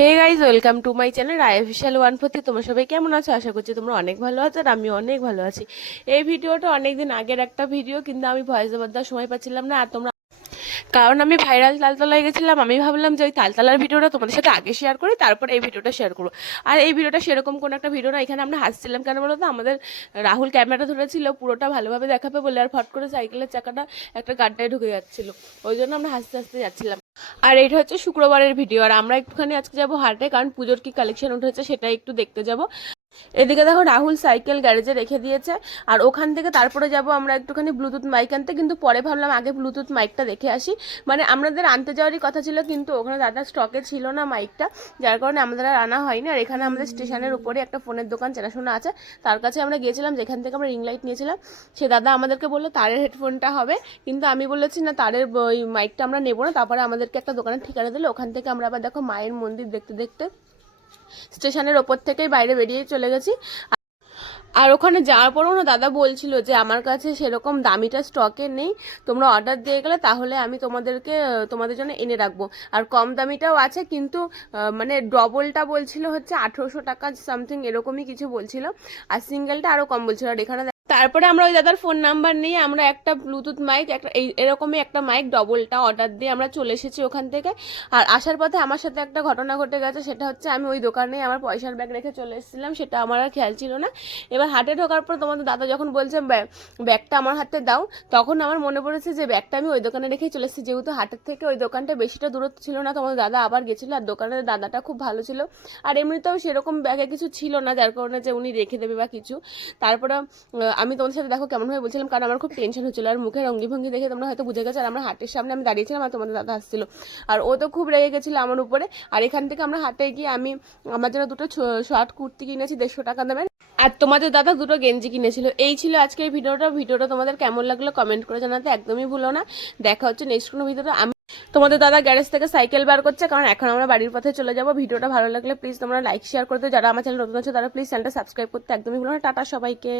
Hey guys, welcome to my channel Roy official 140। তোমরা সবাই কেমন আছো? আশা করছি তোমরা অনেক ভালো আছো, আর আমি অনেক ভালো আছি। এই ভিডিওটা অনেকদিন আগের একটা ভিডিও, কিন্তু আমি ভয়েস ওভার দেওয়ার সময় পাচ্ছিলাম না। আর তোমরা, কারণ আমি ভাইরাল তালতলায় গেছিলাম, আমি ভাবলাম যে ওই তালতলার ভিডিওটা তোমাদের সাথে আগে শেয়ার করি, তারপর এই ভিডিওটা শেয়ার করবো। আর এই ভিডিওটা সেরকম কোনো একটা ভিডিও না। এখানে আমরা হাসছিলাম কেন বলো তো, আমাদের রাহুল ক্যামেরাটা ধরেছিল পুরোটা ভালোভাবে দেখাবে বলে, আর ফট করে সাইকেলের চাকাটা একটা গাড্ডায় ঢুকে যাচ্ছিল, ওই জন্য আমরা হাসতে হাসতে যাচ্ছিলাম। আর এটা হচ্ছে শুক্রবারের ভিডিও, আর আমরা একটুখানি আজকে যাবো হাটে, কারণ পুজোর কি কালেকশন উঠেছে সেটা একটু দেখতে যাব। এদিকে দেখো রাহুল সাইকেল গ্যারেজে রেখে দিয়েছে, আর ওখান থেকে তারপরে যাব আমরা একটুখানি ব্লুটুথ মাইক আনতে, কিন্তু পরে ভাবলাম আগে ব্লুটুথ মাইকটা দেখে আসি। মানে আমাদের আনতে যাওয়ারই কথা ছিল, কিন্তু ওখানে দাদা স্টকে ছিল না মাইকটা, যার কারণে আমাদের আর আনা হয়নি। আর এখানে আমাদের স্টেশনের উপরে একটা ফোনের দোকান চেনাশোনা আছে, তার কাছে আমরা গিয়েছিলাম, যেখান থেকে আমরা রিং লাইট নিয়েছিলাম। সে দাদা আমাদেরকে বললো তারের হেডফোনটা হবে, কিন্তু আমি বলেছি না, তারের ওই মাইকটা আমরা নেবো না। তারপরে আমাদেরকে একটা দোকানের ঠিকানা দিল, ওখান থেকে আমরা আবার দেখো মায়ের মন্দির দেখতে দেখতে স্টেশনের ওপর থেকেই বাইরে বেরিয়ে চলে গেছি। আর ওখানে যাওয়ার পরেও না দাদা বলছিল যে আমার কাছে সেরকম দামিটা স্টকে নেই, তোমরা অর্ডার দিয়ে গেলে তাহলে আমি তোমাদের জন্য এনে রাখবো। আর কম দামিটাও আছে, কিন্তু মানে ডবলটা বলছিল হচ্ছে 1800 টাকা সামথিং, এরকমই কিছু বলছিল, আর সিঙ্গেলটা আরও কম বলছিল। আর এখানে তারপরে আমরা ওই দাদার ফোন নাম্বার নিয়ে আমরা একটা ব্লুটুথ মাইক, একটা এরকমই একটা মাইক ডবলটা অর্ডার দিয়ে আমরা চলে এসেছি ওখান থেকে। আর আসার পথে আমার সাথে একটা ঘটনা ঘটে গেছে, সেটা হচ্ছে আমি ওই দোকানে আমার পয়সার ব্যাগ রেখে চলে এসেছিলাম, সেটা আমার আর খেয়াল ছিল না। এবার হাটে ঢোকার পর তোমাদের দাদা যখন বলছে ব্যাগটা আমার হাতে দাও, তখন আমার মনে পড়েছে যে ব্যাগটা আমি ওই দোকানে রেখেই চলে এসেছি। যেহেতু হাটের থেকে ওই দোকানটা বেশিটা দূরত্ব ছিল না, তোমাদের দাদা আবার গেছিলো, আর দোকানের দাদাটা খুব ভালো ছিল, আর এমনিতেও সেরকম ব্যাগে কিছু ছিল না, যার কারণে যে উনি রেখে দেবে বা কিছু। তারপরে আমি তোমাদের সাথে দেখো কেমনভাবে বলছিলাম, কারণ আমার খুব টেনশন হচ্ছিল, আর মুখের অঙ্গিভঙ্গি দেখে তোমরা হয়তো বুঝে গেছো। আর আমরা হাটের সামনে আমি দাঁড়িয়েছিলাম, আর তোমাদের দাদা আসছিল, আর ও তো খুব রেগে গেছিলো আমার উপরে। আর এখান থেকে আমরা হাটে গিয়ে আমি আমার জন্য দুটো শর্ট কুর্তি কিনেছি 150 টাকা দামের, আর তোমাদের দাদা দুটো গেঞ্জি কিনেছিল। এই ছিল আজকের ভিডিওটা তোমাদের কেমন লাগলো কমেন্ট করে জানাতে একদমই ভুলো না। দেখা হচ্ছে নেক্সট কোনো ভিডিওতে। আমি তোমাদের দাদা গ্যারেজ থেকে সাইকেল বার করছে, কারণ এখন আমরা বাড়ির পথে চলে যাবো। ভিডিওটা ভালো লাগলে প্লিজ তোমরা লাইক শেয়ার করতে, যারা আমার চ্যানেল নতুন আছে তারা প্লিজ চ্যানেলটা সাবস্ক্রাইব করতে একদমই ভুলো না। টাটা সবাইকে।